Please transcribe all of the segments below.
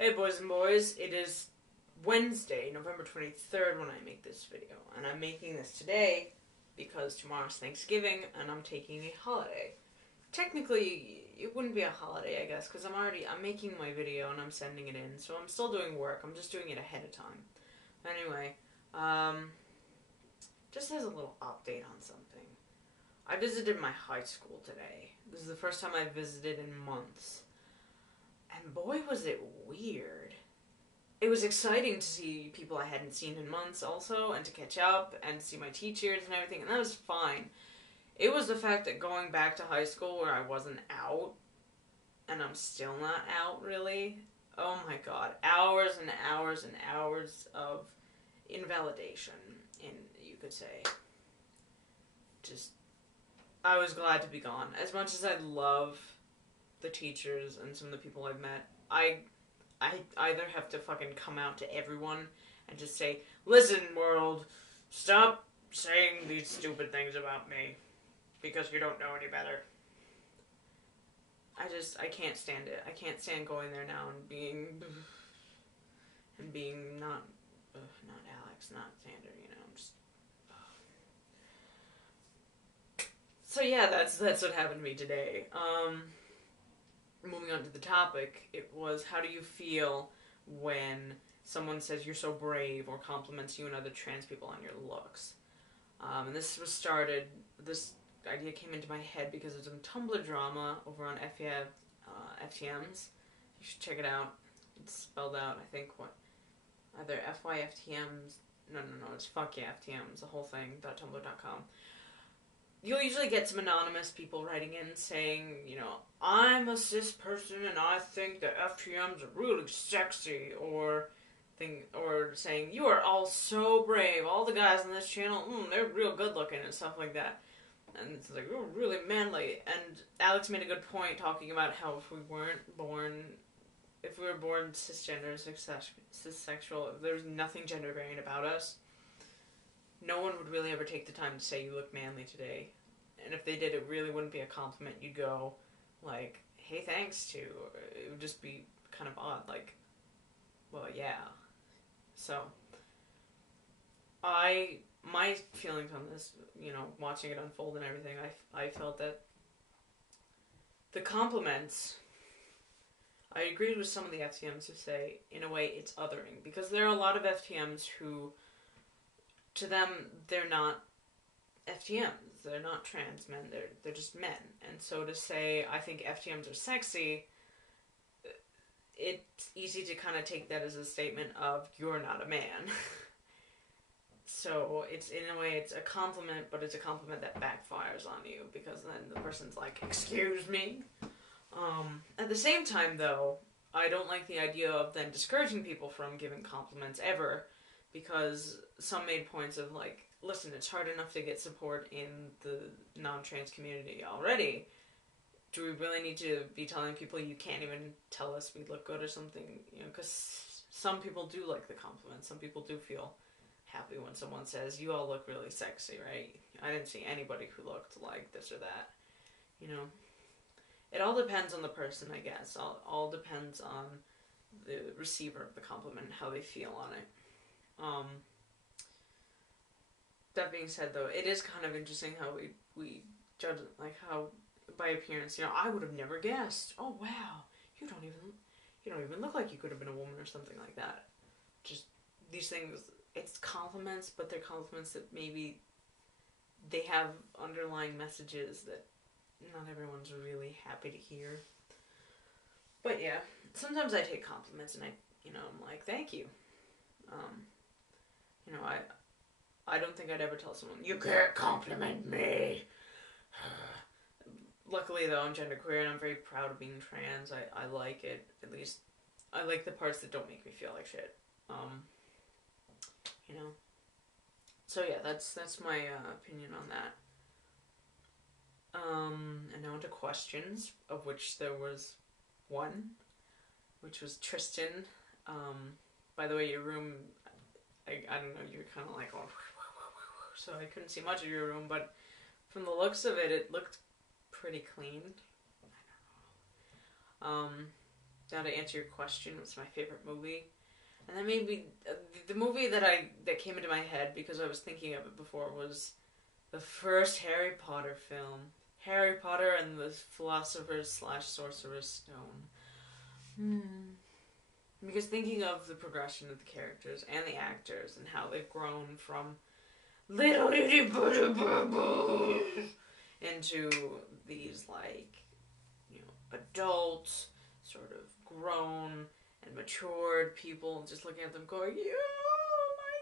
Hey boys and boys, it is Wednesday, November 23rd when I make this video. And I'm making this today because tomorrow's Thanksgiving and I'm taking a holiday. Technically, it wouldn't be a holiday, I guess, because I'm making my video and I'm sending it in. So I'm still doing work, I'm just doing it ahead of time. Anyway, just as a little update on something. I visited my high school today. This is the first time I've visited in months. And boy, was it weird. It was exciting to see people I hadn't seen in months also, and to catch up, and see my teachers and everything, and that was fine. It was the fact that going back to high school where I wasn't out, and I'm still not out, really. Oh my god. Hours and hours and hours of invalidation, you could say. Just, I was glad to be gone. As much as I love the teachers and some of the people I've met, I either have to fucking come out to everyone and just say, listen world, stop saying these stupid things about me because you don't know any better. I can't stand it. I can't stand going there now and being not Alex, not Xander, you know, just. So yeah, that's what happened to me today. Moving on to the topic, it was, how do you feel when someone says you're so brave or compliments you and other trans people on your looks? And this idea came into my head because there's some Tumblr drama over on FTMs. You should check it out. It's spelled out, I think, either FYFTMs, no, it's fuck yeah FTMs, the whole thing, .tumblr.com. You'll usually get some anonymous people writing in saying, you know, I'm a cis person and I think that FTMs are really sexy, or saying, you are all so brave, all the guys on this channel, they're real good looking and stuff like that. And it's like, you're really manly. And Alex made a good point talking about how if we were born cisgender, cissexual, if there's nothing gender variant about us, no one would really ever take the time to say you look manly today. And if they did, it really wouldn't be a compliment. You'd go, like, hey, thanks to. Or it would just be kind of odd, like, well, yeah. So, my feelings on this, you know, watching it unfold and everything, I felt that the compliments, I agreed with some of the FTMs who say, in a way, it's othering. Because there are a lot of FTMs who, to them, they're not FTMs. They're not trans men. They're just men. And so to say, I think FTMs are sexy, it's easy to kind of take that as a statement of, you're not a man. So it's, in a way, it's a compliment, but it's a compliment that backfires on you, because then the person's like, excuse me? At the same time, though, I don't like the idea of then discouraging people from giving compliments ever, because some made points of, like, listen, it's hard enough to get support in the non-trans community already. Do we really need to be telling people you can't even tell us we look good or something? You know, because some people do like the compliments. Some people do feel happy when someone says, you all look really sexy, right? I didn't see anybody who looked like this or that. You know? It all depends on the person, I guess. All depends on the receiver of the compliment and how they feel on it. That being said, though, it is kind of interesting how we judge, like, how by appearance, you know, I would have never guessed. Oh wow, you don't even look like you could have been a woman or something like that. Just these things, it's compliments, but they're compliments that maybe they have underlying messages that not everyone's really happy to hear. But yeah, sometimes I take compliments and I'm like, thank you. You know, I don't think I'd ever tell someone, you can't compliment me. Luckily, though, I'm genderqueer and I'm very proud of being trans. I like it. At least, I like the parts that don't make me feel like shit. You know. So yeah, that's my opinion on that. And now into questions, of which there was one, which was Tristan. By the way, your room, I don't know, you were kind of like, oh, so I couldn't see much of your room, but from the looks of it, it looked pretty clean. I don't know. Now to answer your question, what's my favorite movie? And then maybe the movie that came into my head because I was thinking of it before was the first Harry Potter film, Harry Potter and the Philosopher's / Sorcerer's Stone. Because thinking of the progression of the characters and the actors and how they've grown from little itty bitty babies into these, like, adults, sort of grown and matured people, just looking at them going, oh my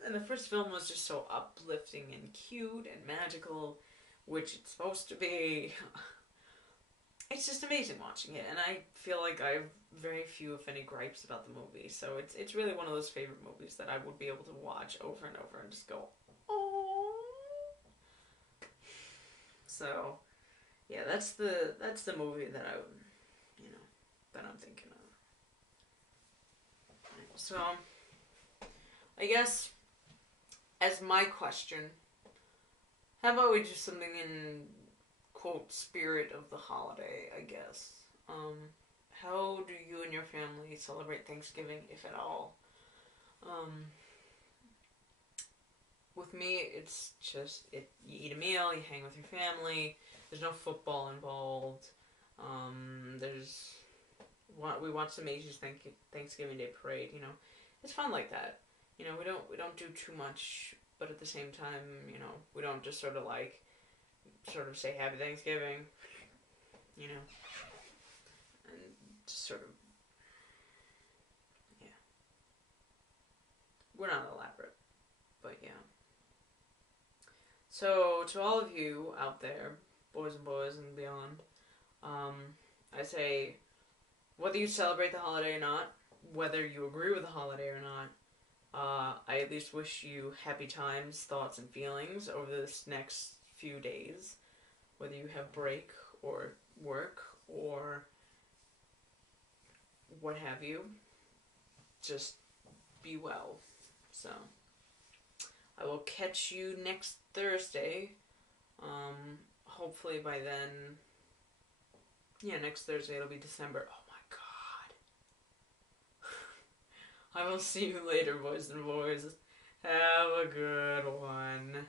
god. And the first film was just so uplifting and cute and magical, which it's supposed to be. It's just amazing watching it, and I feel like I have very few, if any, gripes about the movie. So it's really one of those favorite movies that I would be able to watch over and over and just go, oh. So, yeah, that's the movie that that I'm thinking of. So, I guess as my question, how about we do something in quote spirit of the holiday, I guess. How do you and your family celebrate Thanksgiving, if at all? With me, it's just you eat a meal, you hang with your family. There's no football involved. We watch the Macy's Thanksgiving Day Parade. It's fun like that. We don't do too much, but at the same time, we don't just sort of say Happy Thanksgiving, and just sort of, yeah. We're not elaborate, but yeah. So, to all of you out there, boys and boys and beyond, I say, whether you celebrate the holiday or not, whether you agree with the holiday or not, I at least wish you happy times, thoughts, and feelings over this next few days, whether you have break or work or what have you. Just be well. So I will catch you next Thursday. Hopefully by then, next Thursday it'll be December. Oh my god. I will see you later, boys and boys. Have a good one.